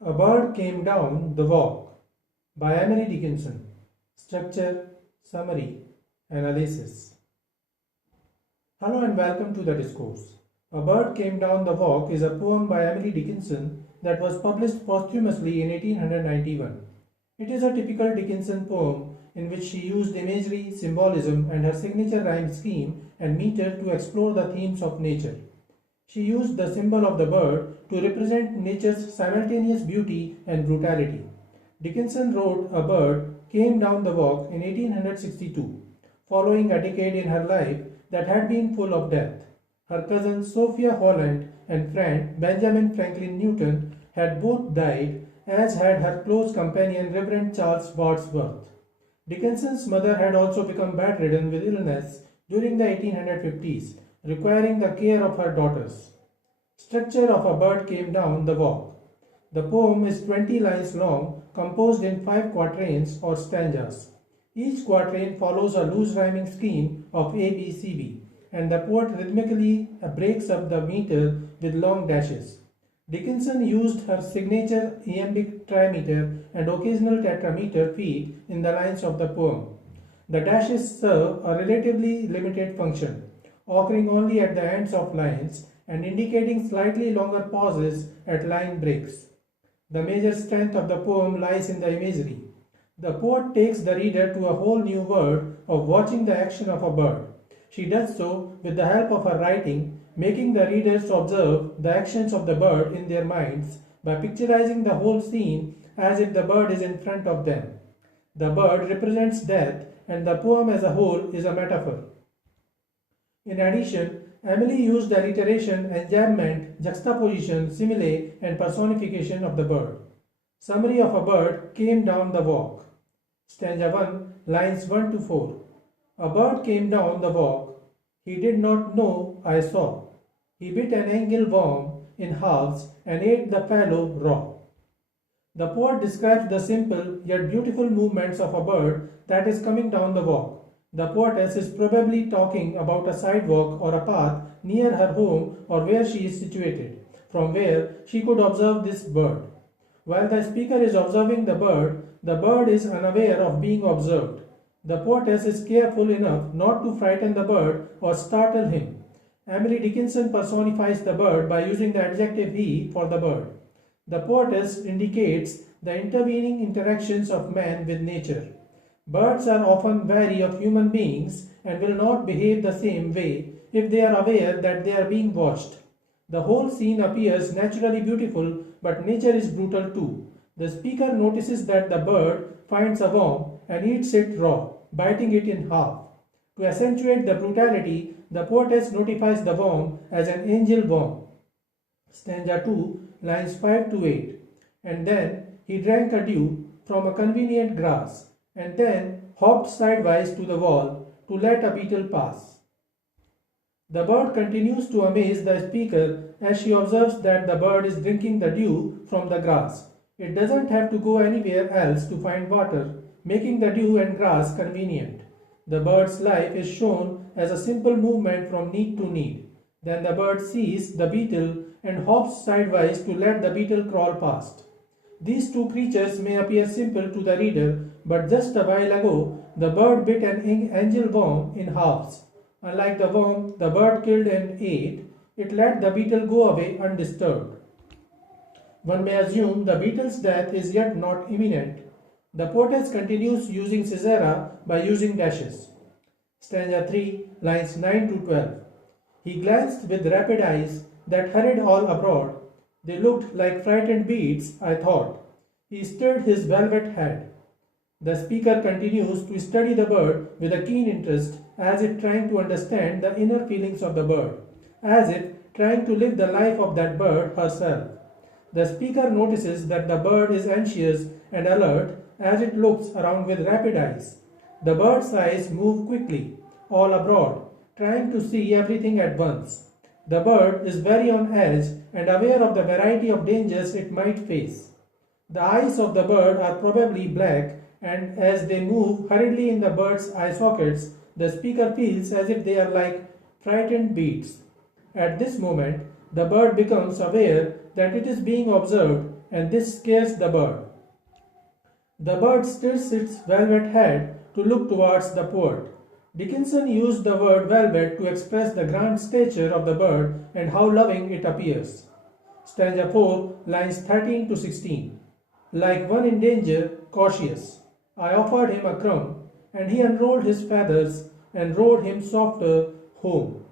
A Bird Came Down the Walk by Emily Dickinson. Structure, Summary, Analysis. Hello and welcome to the Discourse. A Bird Came Down the Walk is a poem by Emily Dickinson that was published posthumously in 1891. It is a typical Dickinson poem in which she used imagery, symbolism, and her signature rhyme scheme and meter to explore the themes of nature. She used the symbol of the bird to represent nature's simultaneous beauty and brutality. Dickinson wrote A Bird Came Down the Walk in 1862, following a decade in her life that had been full of death. Her cousin Sophia Holland and friend Benjamin Franklin Newton had both died, as had her close companion Reverend Charles Wadsworth. Dickinson's mother had also become bedridden with illness during the 1850s, requiring the care of her daughters. Structure of A Bird Came Down the Walk. The poem is 20 lines long, composed in 5 quatrains or stanzas. Each quatrain follows a loose rhyming scheme of A, B, C, B, and the poet rhythmically breaks up the meter with long dashes. Dickinson used her signature iambic trimeter and occasional tetrameter feet in the lines of the poem. The dashes serve a relatively limited function, occurring only at the ends of lines and indicating slightly longer pauses at line breaks. The major strength of the poem lies in the imagery. The poet takes the reader to a whole new world of watching the action of a bird. She does so with the help of her writing, making the readers observe the actions of the bird in their minds by picturizing the whole scene as if the bird is in front of them. The bird represents death, and the poem as a whole is a metaphor. In addition, Emily used alliteration, enjambment, juxtaposition, simile, and personification of the bird. Summary of A Bird Came Down the Walk. Stanza 1, lines 1 to 4. A bird came down the walk. He did not know I saw. He bit an angleworm in halves and ate the fellow raw. The poet describes the simple yet beautiful movements of a bird that is coming down the walk. The poetess is probably talking about a sidewalk or a path near her home or where she is situated, from where she could observe this bird. While the speaker is observing the bird is unaware of being observed. The poetess is careful enough not to frighten the bird or startle him. Emily Dickinson personifies the bird by using the adjective he for the bird. The poetess indicates the intervening interactions of man with nature. Birds are often wary of human beings and will not behave the same way if they are aware that they are being watched. The whole scene appears naturally beautiful, but nature is brutal too. The speaker notices that the bird finds a worm and eats it raw, biting it in half. To accentuate the brutality, the poetess notifies the worm as an angel worm. Stanza 2, lines 5 to 8. And then he drank a dew from a convenient grass, and then hopped sidewise to the wall to let a beetle pass. The bird continues to amaze the speaker as she observes that the bird is drinking the dew from the grass. It doesn't have to go anywhere else to find water, making the dew and grass convenient. The bird's life is shown as a simple movement from need to need. Then the bird sees the beetle and hops sidewise to let the beetle crawl past. These two creatures may appear simple to the reader, but just a while ago, the bird bit an angel worm in halves. Unlike the worm the bird killed and ate, it let the beetle go away undisturbed. One may assume the beetle's death is yet not imminent. The poetess continues using caesura by using dashes. Stanza 3, lines 9 to 12. He glanced with rapid eyes that hurried all abroad. They looked like frightened beads, I thought. He stirred his velvet head. The speaker continues to study the bird with a keen interest, as if trying to understand the inner feelings of the bird, as if trying to live the life of that bird herself. The speaker notices that the bird is anxious and alert as it looks around with rapid eyes. The bird's eyes move quickly, all abroad, trying to see everything at once. The bird is very on edge and aware of the variety of dangers it might face. The eyes of the bird are probably black, and as they move hurriedly in the bird's eye sockets, the speaker feels as if they are like frightened beads. At this moment, the bird becomes aware that it is being observed and this scares the bird. The bird tilts its velvet head to look towards the poet. Dickinson used the word velvet to express the grand stature of the bird and how loving it appears. Stanza 4, lines 13 to 16. Like one in danger, cautious, I offered him a crumb, and he unrolled his feathers and rode him softer home.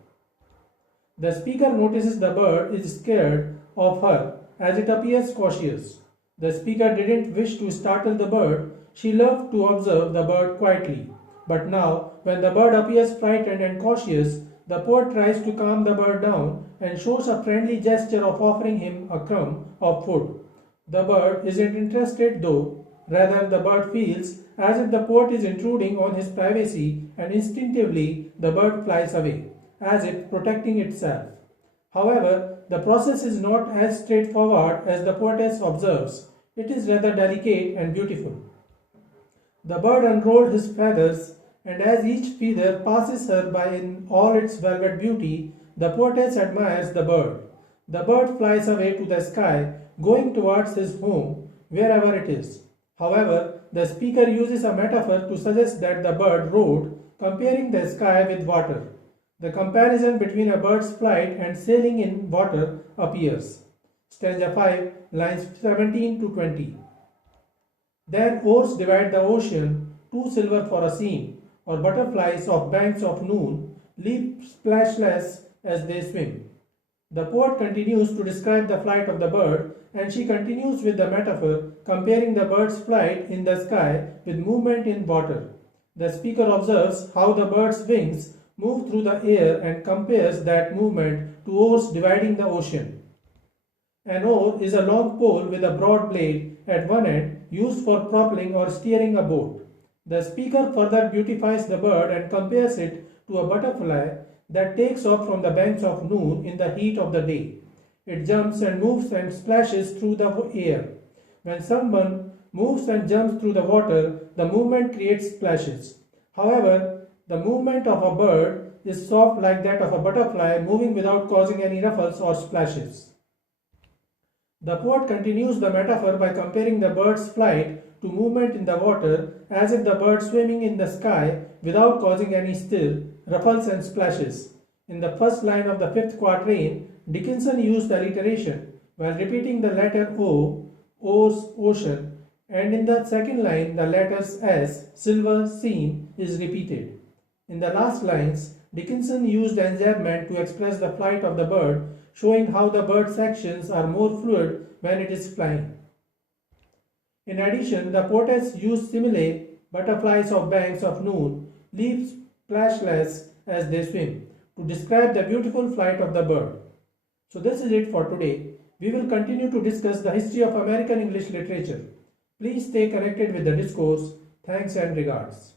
The speaker notices the bird is scared of her as it appears cautious. The speaker didn't wish to startle the bird, she loved to observe the bird quietly. But now, when the bird appears frightened and cautious, the poet tries to calm the bird down and shows a friendly gesture of offering him a crumb of food. The bird isn't interested though, rather the bird feels as if the poet is intruding on his privacy, and instinctively the bird flies away, as if protecting itself. However, the process is not as straightforward as the poetess observes. It is rather delicate and beautiful. The bird unrolled his feathers, and as each feather passes her by in all its velvet beauty, the poetess admires the bird. The bird flies away to the sky, going towards his home, wherever it is. However, the speaker uses a metaphor to suggest that the bird rode, comparing the sky with water. The comparison between a bird's flight and sailing in water appears. Stanza 5, lines 17 to 20. Then oars divide the ocean, 2 silver for a seam, or butterflies of banks of noon leap splashless as they swim. The poet continues to describe the flight of the bird, and she continues with the metaphor, comparing the bird's flight in the sky with movement in water. The speaker observes how the bird's wings move through the air and compares that movement to oars dividing the ocean. An oar is a long pole with a broad blade at one end used for propelling or steering a boat. The speaker further beautifies the bird and compares it to a butterfly that takes off from the banks of noon in the heat of the day. It jumps and moves and splashes through the air. When someone moves and jumps through the water, the movement creates splashes. However, the movement of a bird is soft like that of a butterfly, moving without causing any ruffles or splashes. The poet continues the metaphor by comparing the bird's flight to movement in the water, as if the bird swimming in the sky without causing any stir, ruffles and splashes. In the first line of the 5th quatrain, Dickinson used alliteration while repeating the letter O, oars, ocean, and in the second line the letters S, silver, seam, is repeated. In the last lines, Dickinson used enjambment to express the flight of the bird, showing how the bird's actions are more fluid when it is flying. In addition, the poetess used simile, butterflies of banks of noon, leap splashless as they swim, to describe the beautiful flight of the bird. So this is it for today. We will continue to discuss the history of American English literature. Please stay connected with the discourse. Thanks and regards.